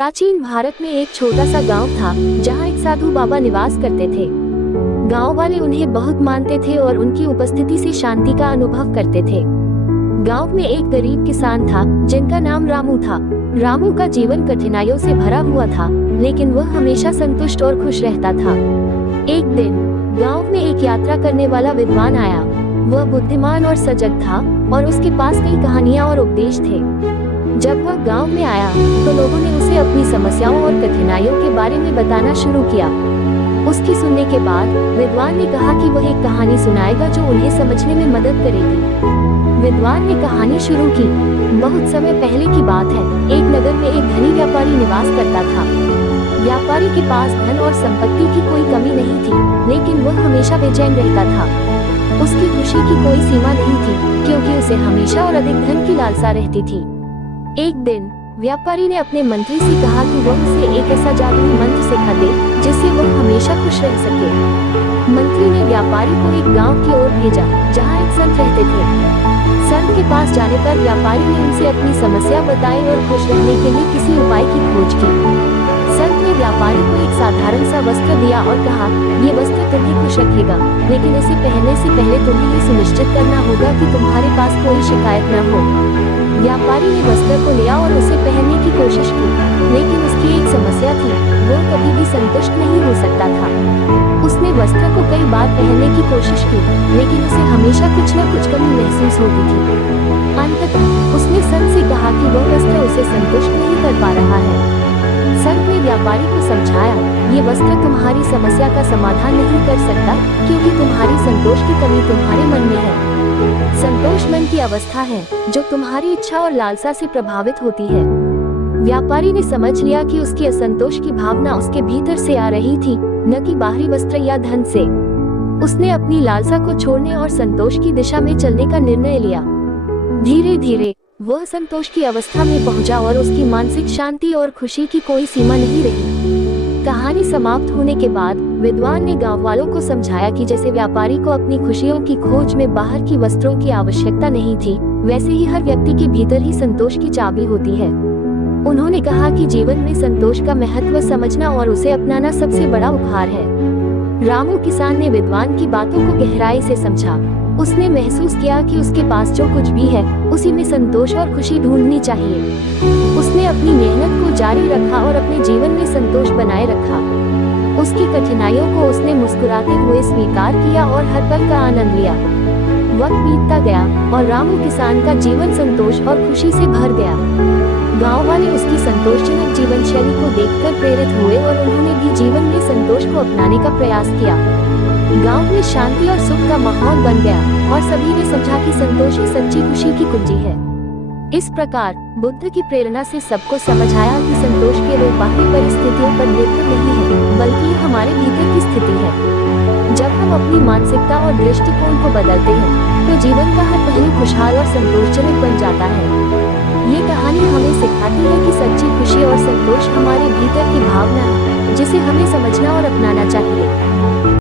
प्राचीन भारत में एक छोटा सा गांव था जहां एक साधु बाबा निवास करते थे। गांव वाले उन्हें बहुत मानते थे और उनकी उपस्थिति से शांति का अनुभव करते थे। गांव में एक गरीब किसान था जिनका नाम रामू था। रामू का जीवन कठिनाइयों से भरा हुआ था, लेकिन वह हमेशा संतुष्ट और खुश रहता था। एक दिन गांव में एक यात्रा करने वाला विद्वान आया। वह बुद्धिमान और सजग था और उसके पास कई कहानियां और उपदेश थे। जब वह गांव में आया तो लोगों ने उसे अपनी समस्याओं और कठिनाइयों के बारे में बताना शुरू किया। उसकी सुनने के बाद विद्वान ने कहा कि वह एक कहानी सुनाएगा जो उन्हें समझने में मदद करेगी। विद्वान ने कहानी शुरू की। बहुत समय पहले की बात है। एक नगर में एक धनी व्यापारी निवास करता था। व्यापारी के पास धन और संपत्ति की कोई कमी नहीं थी, लेकिन वह हमेशा बेचैन रहता था। उसकी खुशी की कोई सीमा नहीं थी, क्योंकि उसे हमेशा और अधिक धन की लालसा रहती थी। एक दिन व्यापारी ने अपने मंत्री से कहा कि वह उसे एक ऐसा जादुई मंत्र सिखा दे जिससे वह हमेशा खुश रह सके। मंत्री ने व्यापारी को एक गांव की ओर भेजा जहां एक संत रहते थे। संत के पास जाने पर व्यापारी ने उनसे अपनी समस्या बताई और खुश रहने के लिए किसी उपाय की खोज की। संत ने व्यापारी को एक साधारण सा वस्त्र दिया और कहा, ये वस्त्र तुम्हें खुश रखेगा, लेकिन इसे पहनने से पहले तुम्हें ये सुनिश्चित करना होगा कि तुम्हारे पास कोई शिकायत न हो। व्यापारी ने वस्त्र को लिया और उसे पहनने की कोशिश की, लेकिन उसकी एक समस्या थी, वह कभी भी संतुष्ट नहीं हो सकता था। उसने वस्त्र को कई बार पहनने की कोशिश की, लेकिन उसे हमेशा कुछ न कुछ कमी महसूस होती थी। अंततः उसने संत से कहा कि वह वस्त्र उसे संतुष्ट नहीं कर पा रहा है। संत ने व्यापारी को समझाया, ये वस्त्र तुम्हारी समस्या का समाधान नहीं कर सकता, क्योंकि तुम्हारी संतोष की कमी तुम्हारे मन में है। संतोष मन की अवस्था है जो तुम्हारी इच्छा और लालसा से प्रभावित होती है। व्यापारी ने समझ लिया कि उसकी असंतोष की भावना उसके भीतर से आ रही थी, न कि बाहरी वस्त्र या धन से। उसने अपनी लालसा को छोड़ने और संतोष की दिशा में चलने का निर्णय लिया। धीरे धीरे वह संतोष की अवस्था में पहुंचा और उसकी मानसिक शांति और खुशी की कोई सीमा नहीं रही। कहानी समाप्त होने के बाद विद्वान ने गांव वालों को समझाया कि जैसे व्यापारी को अपनी खुशियों की खोज में बाहर की वस्त्रों की आवश्यकता नहीं थी, वैसे ही हर व्यक्ति के भीतर ही संतोष की चाबी होती है। उन्होंने कहा कि जीवन में संतोष का महत्व समझना और उसे अपनाना सबसे बड़ा उपहार है। रामू किसान ने विद्वान की बातों को गहराई से समझा। उसने महसूस किया कि उसके पास जो कुछ भी है उसी में संतोष और खुशी ढूंढनी चाहिए। उसने अपनी मेहनत को जारी रखा और अपने जीवन में संतोष बनाए रखा। उसकी कठिनाइयों को उसने मुस्कुराते हुए स्वीकार किया और हर पल का आनंद लिया। वक्त बीतता गया और रामू किसान का जीवन संतोष और खुशी से भर गया। गांव वाले उसकी संतोषजनक जीवन शैली को देखकर प्रेरित हुए और उन्होंने भी जीवन में संतोष को अपनाने का प्रयास किया। गांव में शांति और सुख का माहौल बन गया और सभी ने समझा कि संतोष ही सच्ची खुशी की कुंजी है। इस प्रकार बुद्ध की प्रेरणा से सबको समझ आया कि संतोष केवल बाहरी परिस्थितियों पर निर्भर नहीं है, बल्कि ये हमारे भीतर की स्थिति है। जब हम अपनी मानसिकता और दृष्टिकोण को बदलते हैं तो जीवन का हर पहलू खुशहाल और संतोषजनक बन जाता है। ये कहानी हमें सिखाती है कि सच्ची खुशी और संतोष हमारे भीतर की भावना है, जिसे हमें समझना और अपनाना चाहिए।